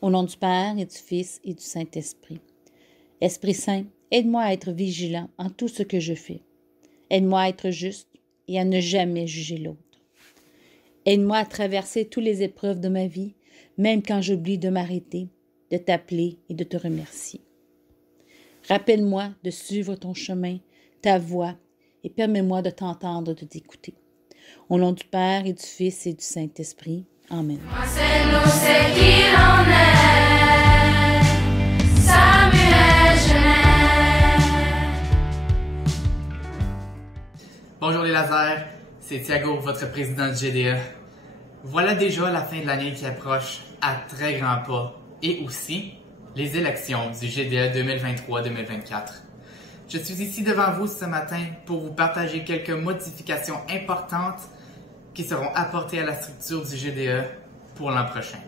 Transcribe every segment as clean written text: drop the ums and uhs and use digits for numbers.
Au nom du Père et du Fils et du Saint-Esprit. Esprit Saint, aide-moi à être vigilant en tout ce que je fais. Aide-moi à être juste et à ne jamais juger l'autre. Aide-moi à traverser toutes les épreuves de ma vie, même quand j'oublie de m'arrêter, de t'appeler et de te remercier. Rappelle-moi de suivre ton chemin, ta voie, et permets-moi de t'entendre, de t'écouter. Au nom du Père et du Fils et du Saint-Esprit. Amen. Enseigne-nous ce qu'il en est, Samuel Genest. Bonjour les lasers, c'est Thiago, votre président du GDE. Voilà déjà la fin de l'année qui approche à très grands pas et aussi les élections du GDE 2023-2024. Je suis ici devant vous ce matin pour vous partager quelques modifications importantes qui seront apportées à la structure du GDE pour l'an prochain.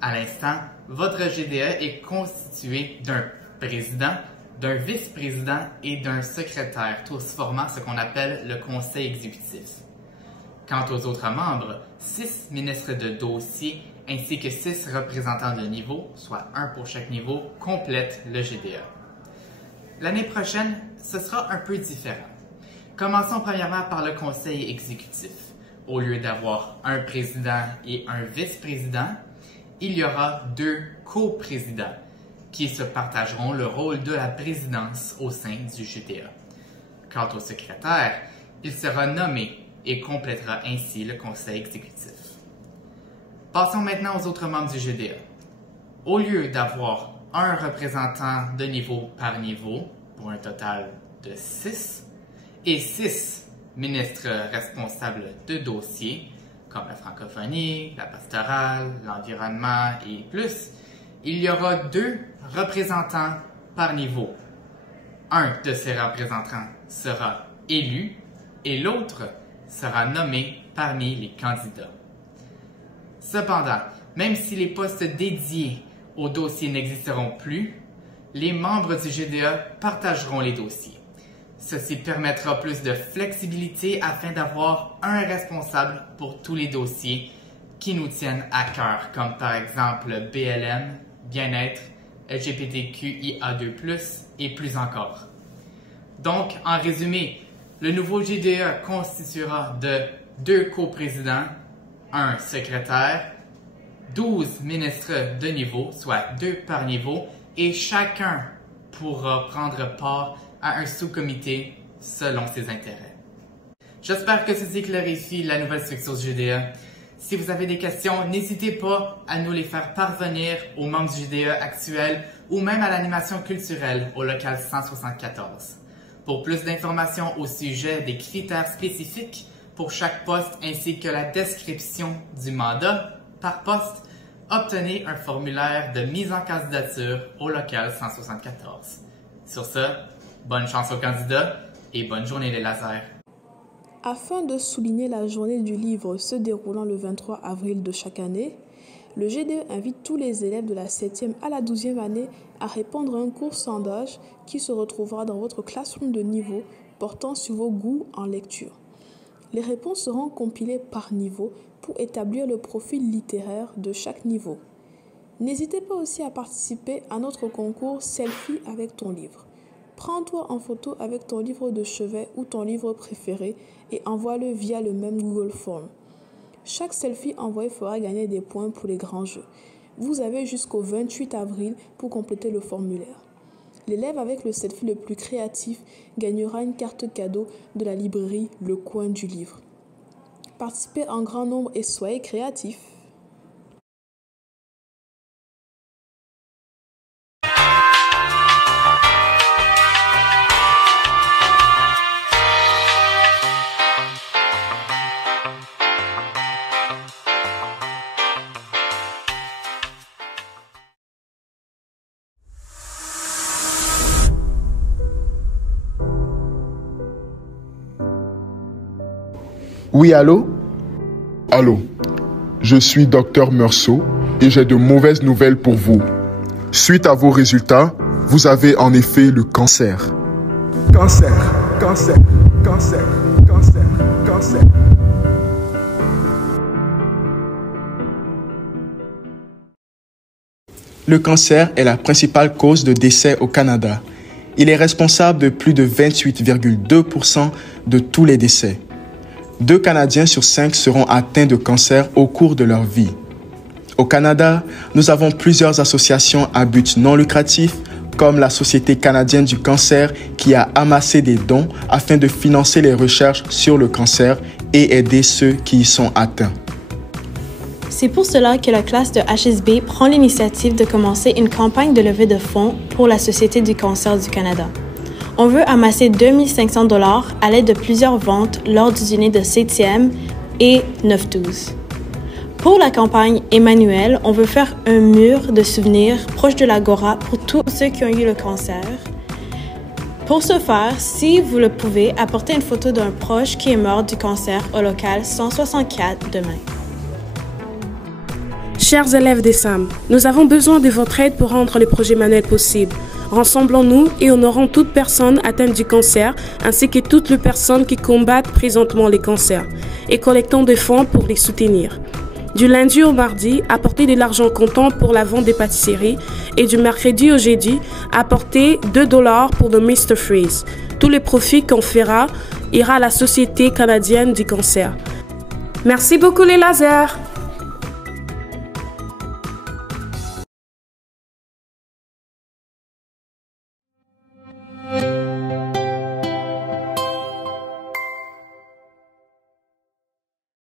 À l'instant, votre GDE est constitué d'un président, d'un vice-président et d'un secrétaire, tous formant ce qu'on appelle le conseil exécutif. Quant aux autres membres, 6 ministres de dossier ainsi que 6 représentants de niveau, soit 1 pour chaque niveau, complètent le GDE. L'année prochaine, ce sera un peu différent. Commençons premièrement par le conseil exécutif. Au lieu d'avoir un président et un vice-président, il y aura 2 coprésidents qui se partageront le rôle de la présidence au sein du GDE. Quant au secrétaire, il sera nommé et complétera ainsi le conseil exécutif. Passons maintenant aux autres membres du GDE. Au lieu d'avoir un représentant de niveau par niveau, pour un total de 6, et 6 ministres responsables de dossiers, comme la francophonie, la pastorale, l'environnement et plus, il y aura 2 représentants par niveau. Un de ces représentants sera élu et l'autre sera nommé parmi les candidats. Cependant, même si les postes dédiés aux dossiers n'existeront plus, les membres du GDE partageront les dossiers. Ceci permettra plus de flexibilité afin d'avoir un responsable pour tous les dossiers qui nous tiennent à cœur, comme par exemple BLM, bien-être, LGBTQIA2+, et plus encore. Donc, en résumé, le nouveau GDE constituera de 2 coprésidents, un secrétaire, 12 ministres de niveau, soit 2 par niveau, et chacun pourra prendre part à un sous-comité selon ses intérêts. J'espère que ceci clarifie la nouvelle structure du GDE. Si vous avez des questions, n'hésitez pas à nous les faire parvenir aux membres du GDE actuels ou même à l'animation culturelle au local 174. Pour plus d'informations au sujet des critères spécifiques pour chaque poste ainsi que la description du mandat par poste, obtenez un formulaire de mise en candidature au local 174. Sur ce, bonne chance aux candidats et bonne journée les lasers. Afin de souligner la journée du livre se déroulant le 23 avril de chaque année, le GDE invite tous les élèves de la 7e à la 12e année à répondre à un court sondage qui se retrouvera dans votre classroom de niveau portant sur vos goûts en lecture. Les réponses seront compilées par niveau pour établir le profil littéraire de chaque niveau. N'hésitez pas aussi à participer à notre concours Selfie avec ton livre. Prends-toi en photo avec ton livre de chevet ou ton livre préféré et envoie-le via le même Google Form. Chaque selfie envoyé fera gagner des points pour les grands jeux. Vous avez jusqu'au 28 avril pour compléter le formulaire. L'élève avec le selfie le plus créatif gagnera une carte cadeau de la librairie Le Coin du Livre. Participez en grand nombre et soyez créatifs. Oui, allô? Allô, je suis Dr Meursault et j'ai de mauvaises nouvelles pour vous. Suite à vos résultats, vous avez en effet le cancer. Cancer, cancer, cancer, cancer, cancer. le cancer est la principale cause de décès au Canada. Il est responsable de plus de 28,2% de tous les décès. 2 Canadiens sur 5 seront atteints de cancer au cours de leur vie. Au Canada, nous avons plusieurs associations à but non lucratif, comme la Société canadienne du cancer qui a amassé des dons afin de financer les recherches sur le cancer et aider ceux qui y sont atteints. C'est pour cela que la classe de HSB prend l'initiative de commencer une campagne de levée de fonds pour la Société du cancer du Canada. On veut amasser 2 500 $ à l'aide de plusieurs ventes lors du dîner de 7e et 9-12. Pour la campagne Emmanuel, on veut faire un mur de souvenirs proche de l'Agora pour tous ceux qui ont eu le cancer. Pour ce faire, si vous le pouvez, apportez une photo d'un proche qui est mort du cancer au local 164 demain. Chers élèves des SAM, nous avons besoin de votre aide pour rendre le projet manuel possible. Rassemblons-nous et honorons toute personne atteinte du cancer ainsi que toutes les personnes qui combattent présentement les cancers et collectons des fonds pour les soutenir. Du lundi au mardi, apportez de l'argent comptant pour la vente des pâtisseries et du mercredi au jeudi, apportez 2 $ pour le Mr. Freeze. Tous les profits qu'on fera ira à la Société canadienne du cancer. Merci beaucoup les lasers!